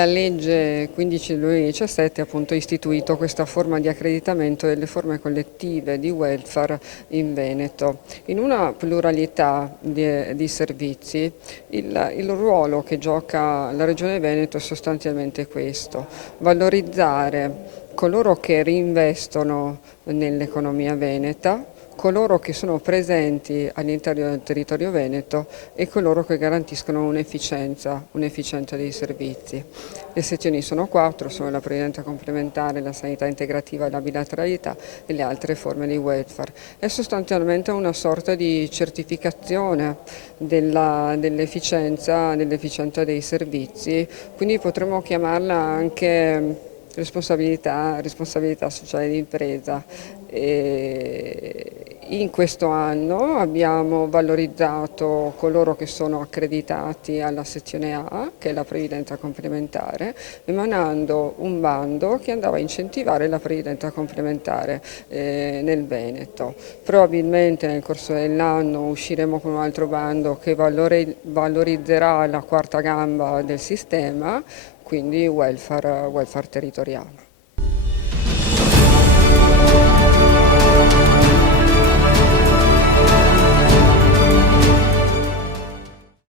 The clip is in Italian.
La legge 15 del 2017 ha appunto istituito questa forma di accreditamento delle forme collettive di welfare in Veneto. In una pluralità di servizi, il ruolo che gioca la Regione Veneto è sostanzialmente questo: valorizzare coloro che reinvestono nell'economia veneta, coloro che sono presenti all'interno del territorio veneto e coloro che garantiscono un'efficienza dei servizi. Le sezioni sono quattro: sono la previdenza complementare, la sanità integrativa e la bilateralità e le altre forme di welfare. È sostanzialmente una sorta di certificazione dell'efficienza dei servizi, quindi potremmo chiamarla anche responsabilità sociale di impresa. In questo anno abbiamo valorizzato coloro che sono accreditati alla sezione A, che è la previdenza complementare, emanando un bando che andava a incentivare la previdenza complementare nel Veneto. Probabilmente nel corso dell'anno usciremo con un altro bando che valorizzerà la quarta gamba del sistema, quindi welfare territoriale.